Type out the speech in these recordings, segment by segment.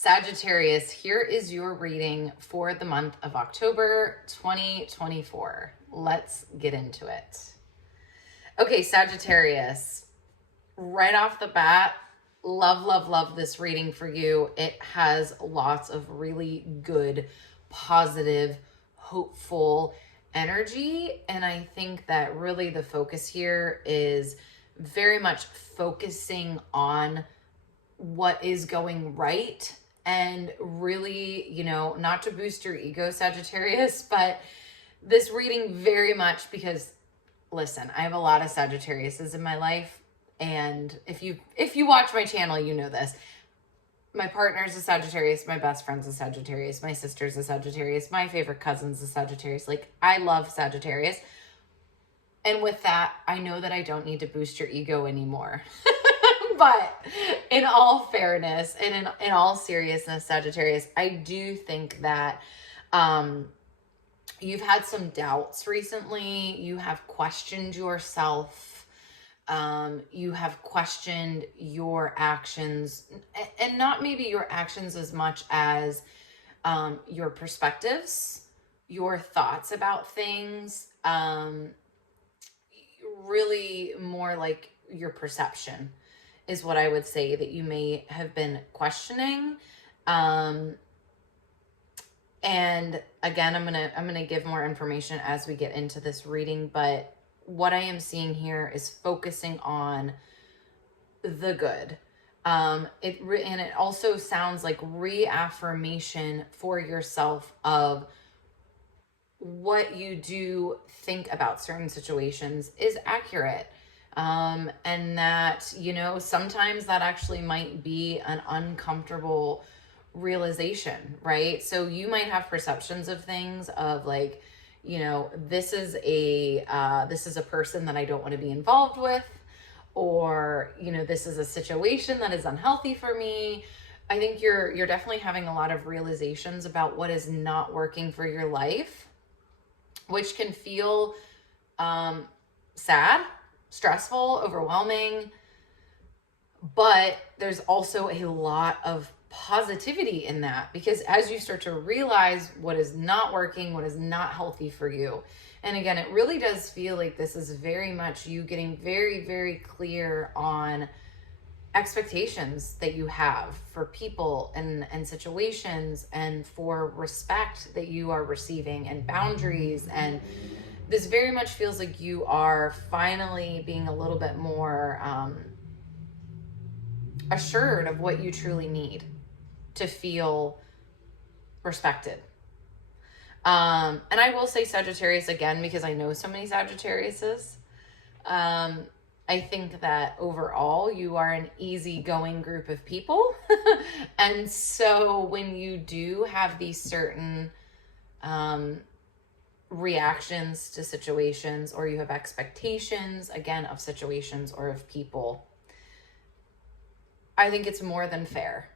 Sagittarius, here is your reading for the month of October 2024. Let's get into it. Okay, Sagittarius, right off the bat, love this reading for you. It has lots of really good, positive, hopeful energy. And I think that really the focus here is very much focusing on what is going right and really, not to boost your ego, Sagittarius, but this reading very much because, listen, I have a lot of Sagittariuses in my life. And if you watch my channel, you know this. My partner's a Sagittarius, my best friend's a Sagittarius, my sister's a Sagittarius, my favorite cousin's a Sagittarius. Like, I love Sagittarius. And with that, I know that I don't need to boost your ego anymore. But in all fairness and in all seriousness, Sagittarius, I do think that you've had some doubts recently. You have questioned yourself. You have questioned your actions, and not maybe your actions as much as your perspectives, your thoughts about things, really more like your perception is what I would say that you may have been questioning. And again, I'm gonna give more information as we get into this reading, but what I am seeing here is focusing on the good. And it also sounds like reaffirmation for yourself of what you do think about certain situations is accurate. And that, sometimes that actually might be an uncomfortable realization, right? So you might have perceptions of things of like, this is a person that I don't want to be involved with, or, this is a situation that is unhealthy for me. I think you're definitely having a lot of realizations about what is not working for your life, which can feel, sad, stressful, overwhelming, but there's also a lot of positivity in that, because as you start to realize what is not working, what is not healthy for you, and again, it really does feel like this is very much you getting very, very clear on expectations that you have for people and situations, and for respect that you are receiving, and boundaries. And this very much feels like you are finally being a little bit more assured of what you truly need to feel respected. And I will say Sagittarius again, because I know so many Sagittariuses. I think that overall you are an easygoing group of people. And so when you do have these certain reactions to situations, or you have expectations, again, of situations or of people, I think it's more than fair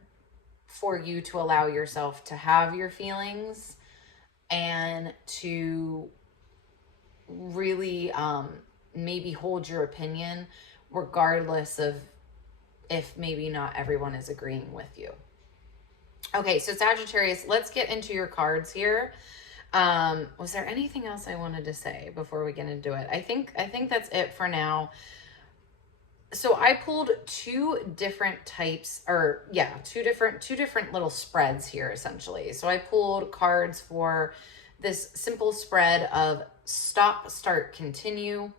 for you to allow yourself to have your feelings and to really maybe hold your opinion, regardless of if maybe not everyone is agreeing with you. Okay, so Sagittarius, let's get into your cards here. Was there anything else I wanted to say before we get into it? I think that's it for now. So I pulled two different little spreads here, essentially. So I pulled cards for this simple spread of stop, start, continue.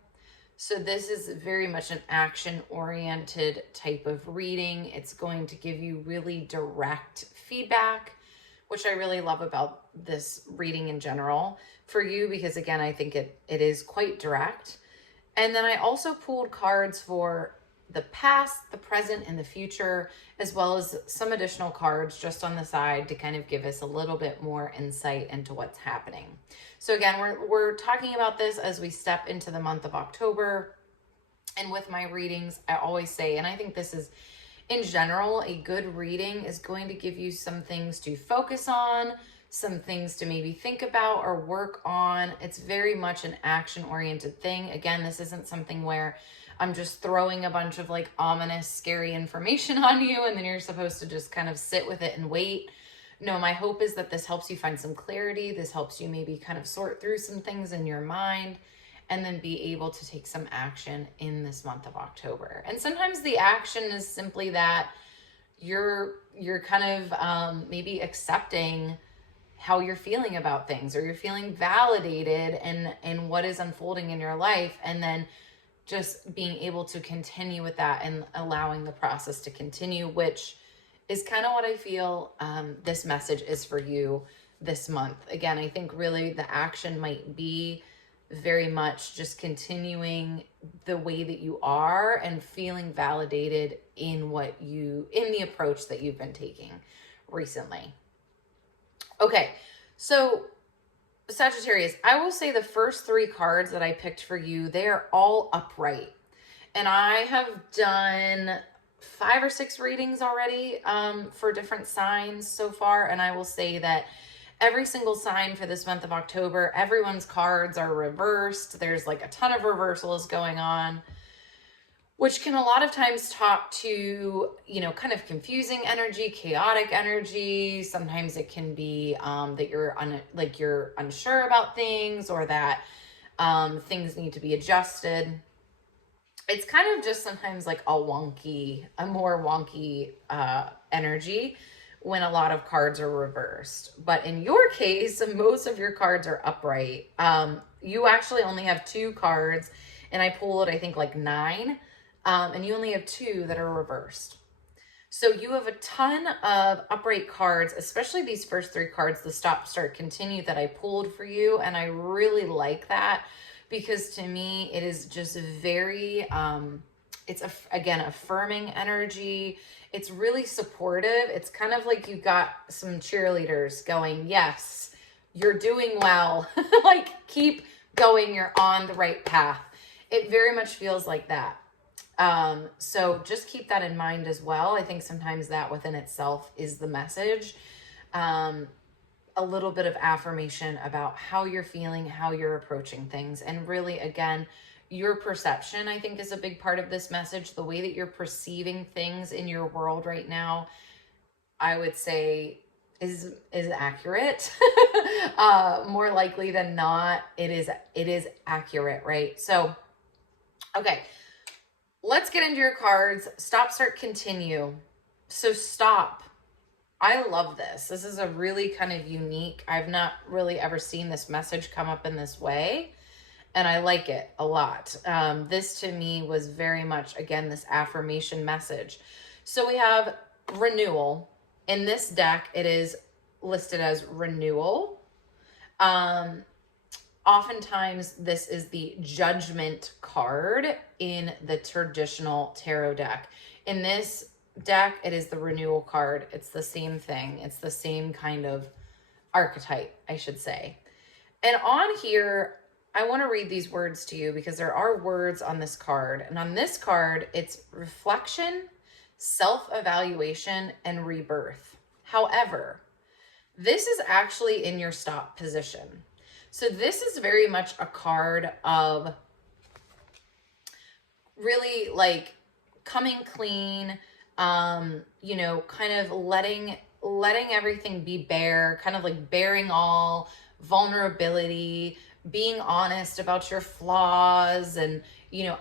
So this is very much an action-oriented type of reading. It's going to give you really direct feedback, which I really love about this reading in general for you, because again, I think it is quite direct. And then I also pulled cards for the past, the present, and the future, as well as some additional cards just on the side to kind of give us a little bit more insight into what's happening. So again, we're talking about this as we step into the month of October. And with my readings, I always say, and I think this is in general, a good reading is going to give you some things to focus on, some things to maybe think about or work on. It's very much an action-oriented thing. Again, this isn't something where I'm just throwing a bunch of like ominous, scary information on you, and then you're supposed to just kind of sit with it and wait. No, my hope is that this helps you find some clarity. This helps you maybe kind of sort through some things in your mind, and then be able to take some action in this month of October. And sometimes the action is simply that you're kind of maybe accepting how you're feeling about things, or you're feeling validated in what is unfolding in your life, and then just being able to continue with that and allowing the process to continue, which is kind of what I feel this message is for you this month. Again, I think really the action might be very much just continuing the way that you are and feeling validated in the approach that you've been taking recently. Okay, so Sagittarius, I will say the first 3 cards that I picked for you, they are all upright. And I have done 5 or 6 readings already for different signs so far. And I will say that every single sign for this month of October, everyone's cards are reversed. There's like a ton of reversals going on, which can a lot of times talk to, kind of confusing energy, chaotic energy. Sometimes it can be that you're unsure about things, or that things need to be adjusted. It's kind of just sometimes like a more wonky energy when a lot of cards are reversed. But in your case, most of your cards are upright. You actually only have 2 cards, and I pulled, I think, like 9. And you only have 2 that are reversed. So you have a ton of upright cards, especially these first 3 cards, the stop, start, continue, that I pulled for you. And I really like that, because to me, it is just very, again, affirming energy. It's really supportive. It's kind of like you got some cheerleaders going, yes, you're doing well. Like, keep going. You're on the right path. It very much feels like that. So just keep that in mind as well. I think sometimes that within itself is the message. A little bit of affirmation about how you're feeling, how you're approaching things. And really, again, your perception, I think, is a big part of this message. The way that you're perceiving things in your world right now, I would say is accurate. More likely than not, it is accurate, right? So, okay. Let's get into your cards. Stop, start, continue. So stop. I love this. This is a really kind of unique, I've not really ever seen this message come up in this way, and I like it a lot. This to me was very much, again, this affirmation message. So we have renewal. In this deck, it is listed as renewal. Oftentimes, this is the judgment card in the traditional tarot deck. In this deck, it is the renewal card. It's the same thing. It's the same kind of archetype, I should say. And on here, I want to read these words to you because there are words on this card. And on this card, it's reflection, self-evaluation, and rebirth. However, this is actually in your stop position. So this is very much a card of really like coming clean, kind of letting everything be bare, kind of like bearing all vulnerability, being honest about your flaws, and,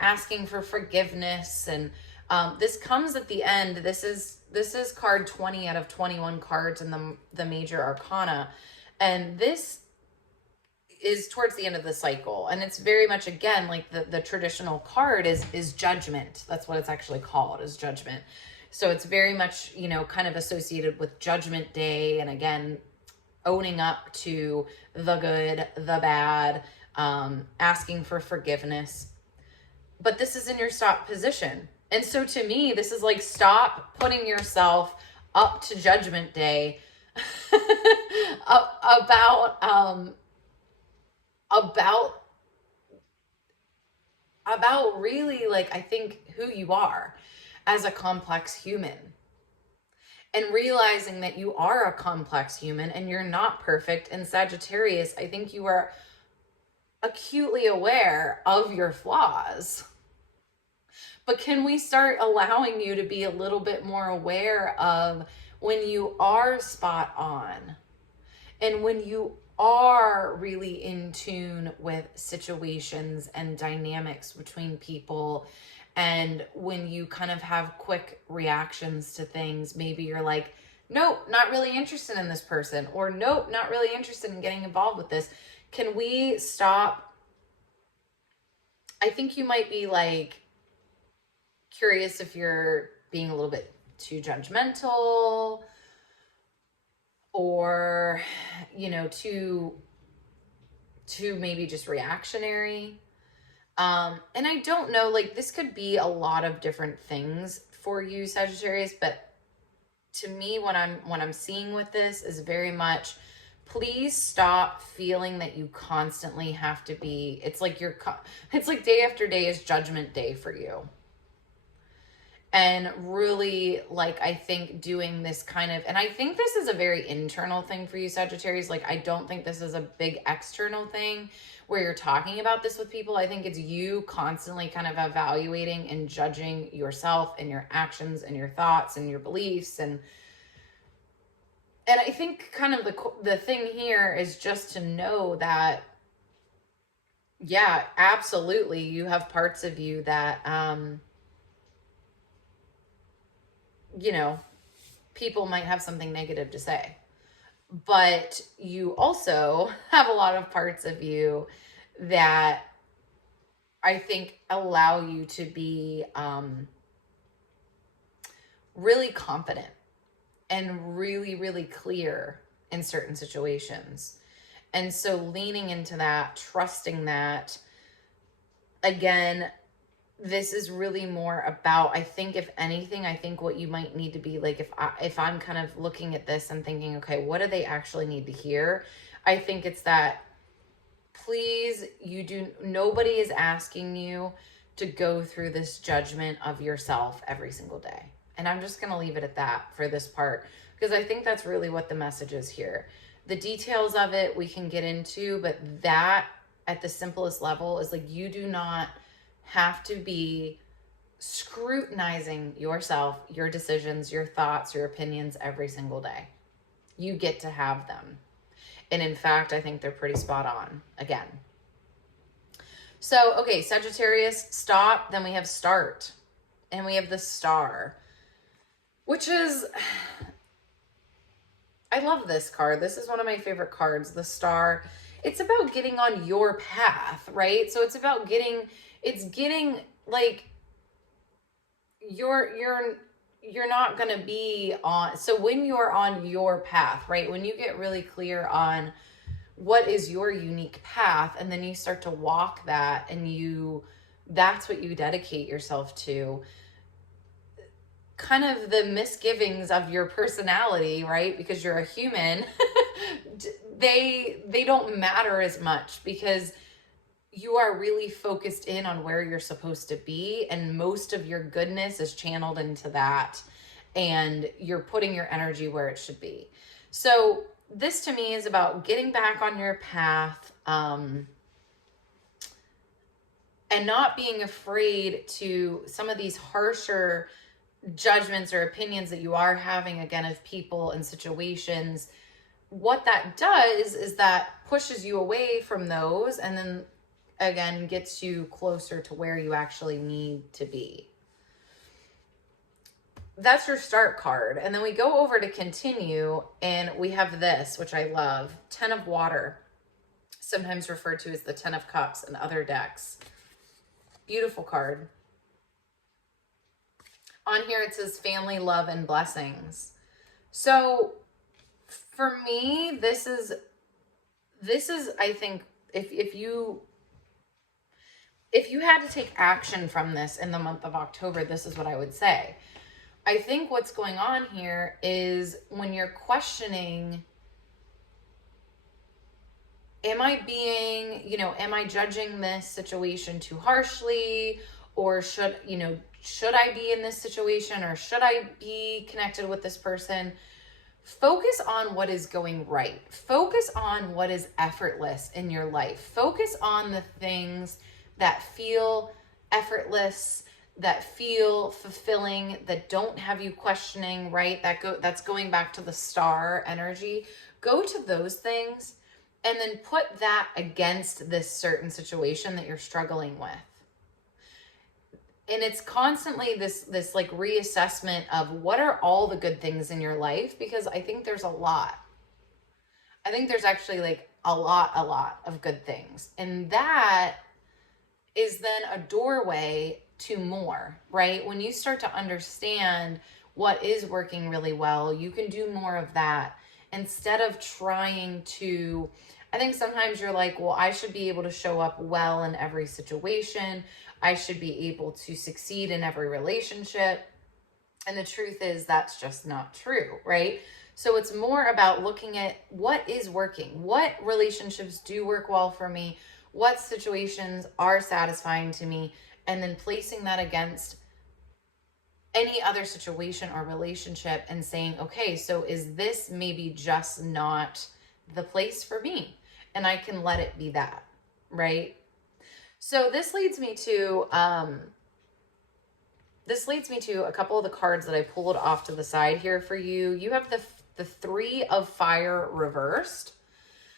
asking for forgiveness. And this comes at the end. This is card 20 out of 21 cards in the major arcana. And this is towards the end of the cycle. And it's very much, again, like the traditional card is judgment. That's what it's actually called, is judgment. So it's very much, kind of associated with Judgment Day. And again, owning up to the good, the bad, asking for forgiveness. But this is in your stop position. And so to me, this is like, stop putting yourself up to Judgment Day about really, like, I think, who you are as a complex human, and realizing that you are a complex human and you're not perfect. And Sagittarius, I think you are acutely aware of your flaws. But can we start allowing you to be a little bit more aware of when you are spot on and when you are really in tune with situations and dynamics between people, and when you kind of have quick reactions to things, maybe you're like, nope, not really interested in this person, or nope, not really interested in getting involved with this. Can we stop? I think you might be like curious if you're being a little bit too judgmental, or, you know, too maybe just reactionary. And I don't know, like, this could be a lot of different things for you, Sagittarius, but to me, what I'm seeing with this is very much, please stop feeling that you constantly have to be, it's like day after day is judgment day for you. And really, like, I think doing this kind of, and I think this is a very internal thing for you, Sagittarius. Like, I don't think this is a big external thing where you're talking about this with people. I think it's you constantly kind of evaluating and judging yourself and your actions and your thoughts and your beliefs. And I think kind of the thing here is just to know that, yeah, absolutely, you have parts of you that, you know, people might have something negative to say, but you also have a lot of parts of you that I think allow you to be really confident and really, really clear in certain situations. And so leaning into that, trusting that, again, this is really more about, I think, if anything, I think what you might need to be like, if I'm kind of looking at this and thinking, okay, what do they actually need to hear? I think it's that, please, nobody is asking you to go through this judgment of yourself every single day. And I'm just going to leave it at that for this part, because I think that's really what the message is here. The details of it we can get into, but that at the simplest level is like, you do not have to be scrutinizing yourself, your decisions, your thoughts, your opinions every single day. You get to have them. And in fact, I think they're pretty spot on again. So, okay, Sagittarius, stop. Then we have start. And we have the star, which is, I love this card. This is one of my favorite cards, the star. It's about getting on your path, right? So it's about getting like, you're not going to be on. So when you're on your path, right? When you get really clear on what is your unique path, and then you start to walk that, and that's what you dedicate yourself to. Kind of the misgivings of your personality, right? Because you're a human, they don't matter as much, because you are really focused in on where you're supposed to be, and most of your goodness is channeled into that, and you're putting your energy where it should be. So this to me is about getting back on your path, and not being afraid to some of these harsher judgments or opinions that you are having, again, of people and situations. What that does is that pushes you away from those, and then again gets you closer to where you actually need to be. That's your start card. And then we go over to continue, and we have this, which I love, 10 of water, sometimes referred to as the 10 of cups in other decks. Beautiful card. On here it says family, love, and blessings. So for me, this is I think, if you had to take action from this in the month of October, this is what I would say. I think what's going on here is when you're questioning, am I judging this situation too harshly? Or should I be in this situation, or should I be connected with this person? Focus on what is going right. Focus on what is effortless in your life. Focus on the things that feel effortless, that feel fulfilling, that don't have you questioning, right? That's going back to the star energy. Go to those things and then put that against this certain situation that you're struggling with. And it's constantly this like reassessment of what are all the good things in your life, because I think there's a lot. I think there's actually like a lot of good things. And that is then a doorway to more, right? When you start to understand what is working really well, you can do more of that instead of trying to, I think sometimes you're like, well, I should be able to show up well in every situation. I should be able to succeed in every relationship. And the truth is that's just not true, right? So it's more about looking at what is working, what relationships do work well for me, what situations are satisfying to me, and then placing that against any other situation or relationship and saying, okay, so is this maybe just not the place for me? And I can let it be that, right? So this leads me to a couple of the cards that I pulled off to the side here for you. You have the Three of Fire reversed.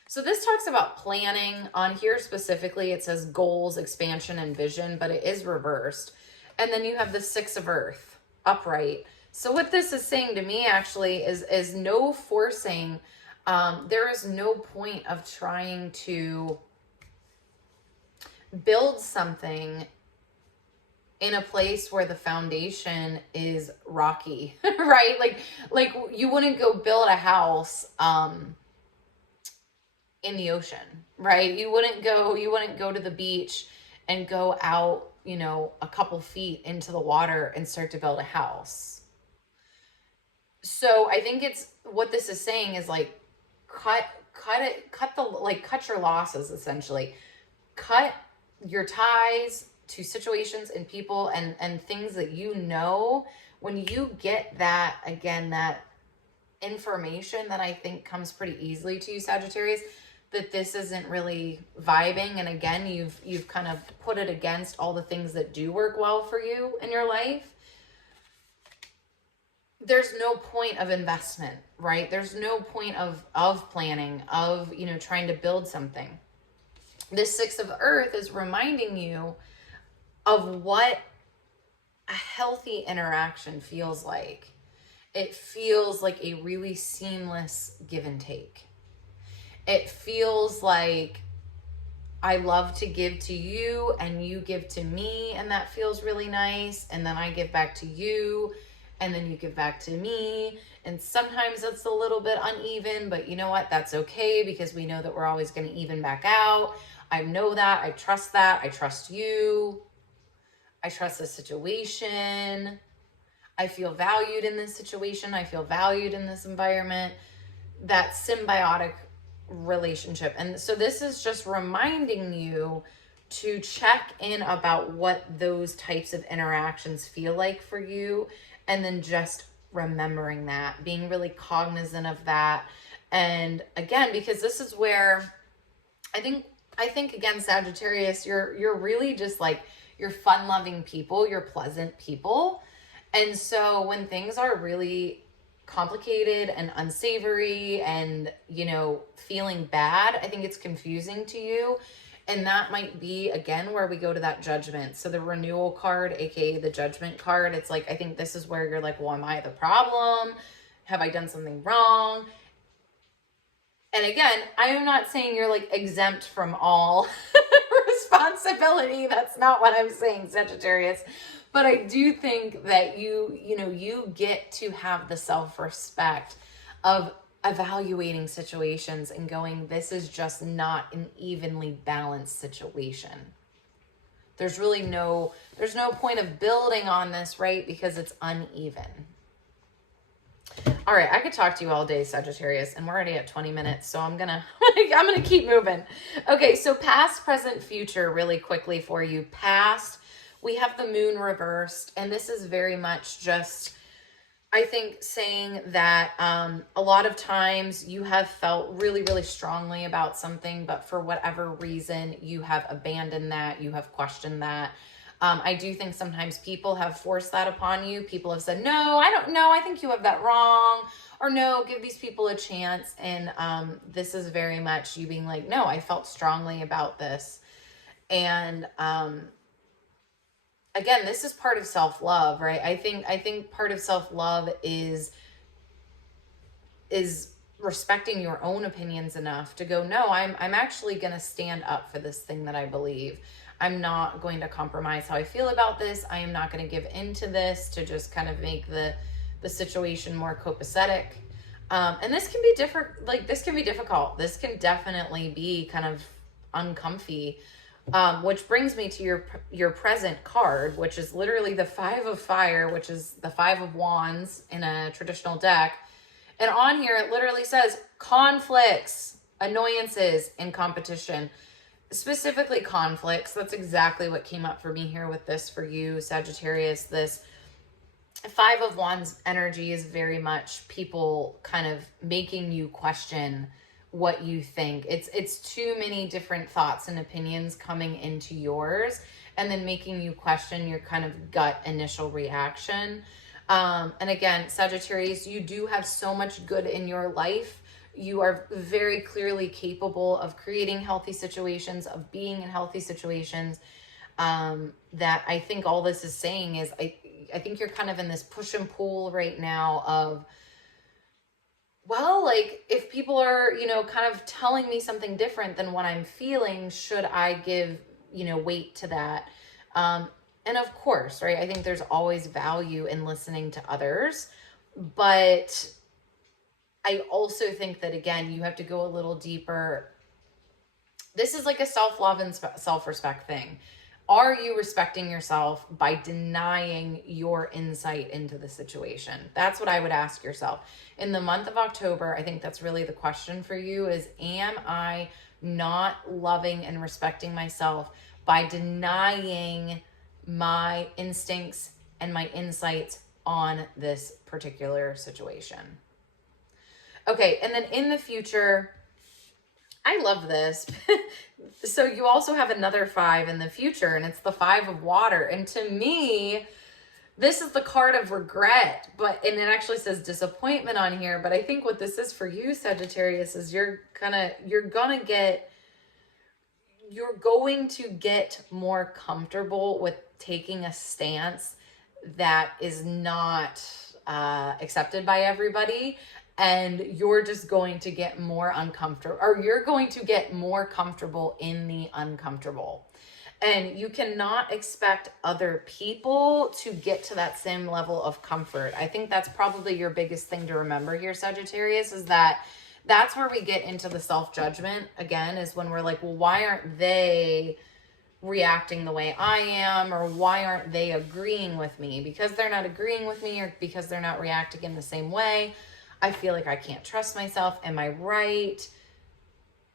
So this talks about planning. On here specifically, it says goals, expansion, and vision, but it is reversed. And then you have the Six of Earth upright. So what this is saying to me actually is no forcing. There is no point of trying to build something in a place where the foundation is rocky, right? Like you wouldn't go build a house in the ocean, right? You wouldn't go to the beach and go out, a couple feet into the water and start to build a house. So I think it's what this is saying is like cut your losses, essentially. Cut your ties to situations and people and things that when you get that, again, that information that I think comes pretty easily to you, Sagittarius, that this isn't really vibing. And again, you've kind of put it against all the things that do work well for you in your life. There's no point of investment, right? There's no point of planning, of, trying to build something. This Six of Earth is reminding you of what a healthy interaction feels like. It feels like a really seamless give and take. It feels like I love to give to you and you give to me, and that feels really nice. And then I give back to you and then you give back to me. And sometimes it's a little bit uneven, but you know what? That's okay, because we know that we're always going to even back out. I know that. I trust that. I trust you. I trust the situation. I feel valued in this situation. I feel valued in this environment. That symbiotic relationship. And so this is just reminding you to check in about what those types of interactions feel like for you. And then just remembering that, being really cognizant of that. And again, because this is where I think again, Sagittarius, you're really just like, you're fun-loving people, you're pleasant people. And so when things are really complicated and unsavory and, feeling bad, I think it's confusing to you. And that might be, again, where we go to that judgment. So the renewal card, aka the judgment card, it's like, I think this is where you're like, well, am I the problem? Have I done something wrong? And again, I am not saying you're like exempt from all responsibility. That's not what I'm saying, Sagittarius. But I do think that you get to have the self-respect of evaluating situations and going, this is just not an evenly balanced situation. There's no point of building on this, right? Because it's uneven. All right, I could talk to you all day, Sagittarius, and we're already at 20 minutes, so I'm gonna keep moving. Okay, so past, present, future, really quickly for you. Past, we have the moon reversed, and this is very much just, I think, saying that a lot of times you have felt really, really strongly about something, but for whatever reason, you have abandoned that, you have questioned that. I do think sometimes people have forced that upon you. People have said, no, I don't know. I think you have that wrong. Or no, give these people a chance. And this is very much you being like, no, I felt strongly about this. And again, this is part of self-love, right? I think part of self-love is respecting your own opinions enough to go, no, I'm actually going to stand up for this thing that I believe. I'm not going to compromise how I feel about this. I am not going to give into this to just kind of make the situation more copacetic. And this can be different. Like, this can be difficult. This can definitely be kind of uncomfy. Which brings me to your present card, which is literally the 5 of Fire, which is the 5 of Wands in a traditional deck. And on here, it literally says conflicts, annoyances, and competition. Specifically conflicts. That's exactly what came up for me here with this for you, Sagittarius. This 5 of Wands energy is very much people kind of making you question what you think. It's too many different thoughts and opinions coming into yours and then making you question your kind of gut initial reaction. And again, Sagittarius, you do have so much good in your life. You are very clearly capable of creating healthy situations, of being in healthy situations. That I think all this is saying is I think you're kind of in this push and pull right now of, well, like, if people are, kind of telling me something different than what I'm feeling, should I give, weight to that? And of course, right, I think there's always value in listening to others, but I also think that, again, you have to go a little deeper. This is like a self-love and self-respect thing. Are you respecting yourself by denying your insight into the situation? That's what I would ask yourself. In the month of October, I think that's really the question for you is, am I not loving and respecting myself by denying my instincts and my insights on this particular situation? Okay, and then in the future, I love this. So you also have another 5 in the future, and it's the 5 of Water. And to me, this is the card of regret, and it actually says disappointment on here. But I think what this is for you, Sagittarius, is you're going to get more comfortable with taking a stance that is not accepted by everybody. And you're just going to get more uncomfortable, or you're going to get more comfortable in the uncomfortable. And you cannot expect other people to get to that same level of comfort. I think that's probably your biggest thing to remember here, Sagittarius, is that's where we get into the self-judgment again, is when we're like, well, why aren't they reacting the way I am? Or why aren't they agreeing with me? Because they're not agreeing with me, or because they're not reacting in the same way, I feel like I can't trust myself. Am I right?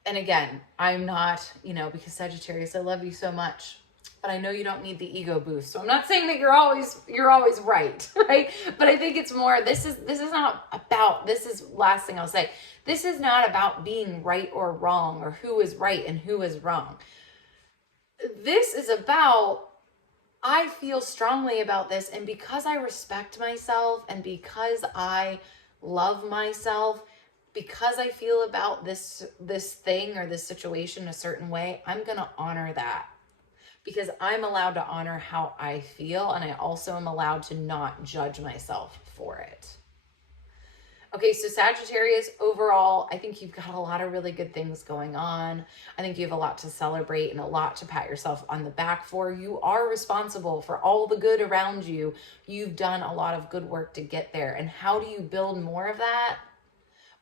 And again, I'm not, because Sagittarius, I love you so much, but I know you don't need the ego boost. So I'm not saying that you're always right, right? But I think it's more, this is last thing I'll say. This is not about being right or wrong, or who is right and who is wrong. This is about, I feel strongly about this, and because I respect myself, and because I love myself, because I feel about this thing or this situation a certain way, I'm going to honor that, because I'm allowed to honor how I feel, and I also am allowed to not judge myself for it. Okay, so Sagittarius, overall, I think you've got a lot of really good things going on. I think you have a lot to celebrate and a lot to pat yourself on the back for. You are responsible for all the good around you. You've done a lot of good work to get there. And how do you build more of that?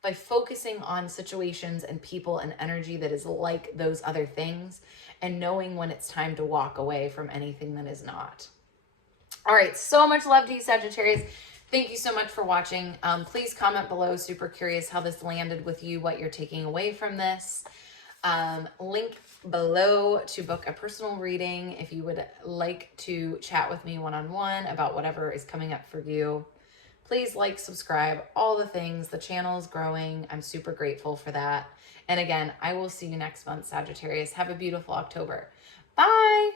By focusing on situations and people and energy that is like those other things, and knowing when it's time to walk away from anything that is not. All right, so much love to you, Sagittarius. Thank you so much for watching. Please comment below. Super curious how this landed with you, what you're taking away from this. Link below to book a personal reading if you would like to chat with me one-on-one about whatever is coming up for you. Please like, subscribe, all the things. The channel is growing. I'm super grateful for that. And again, I will see you next month, Sagittarius. Have a beautiful October. Bye.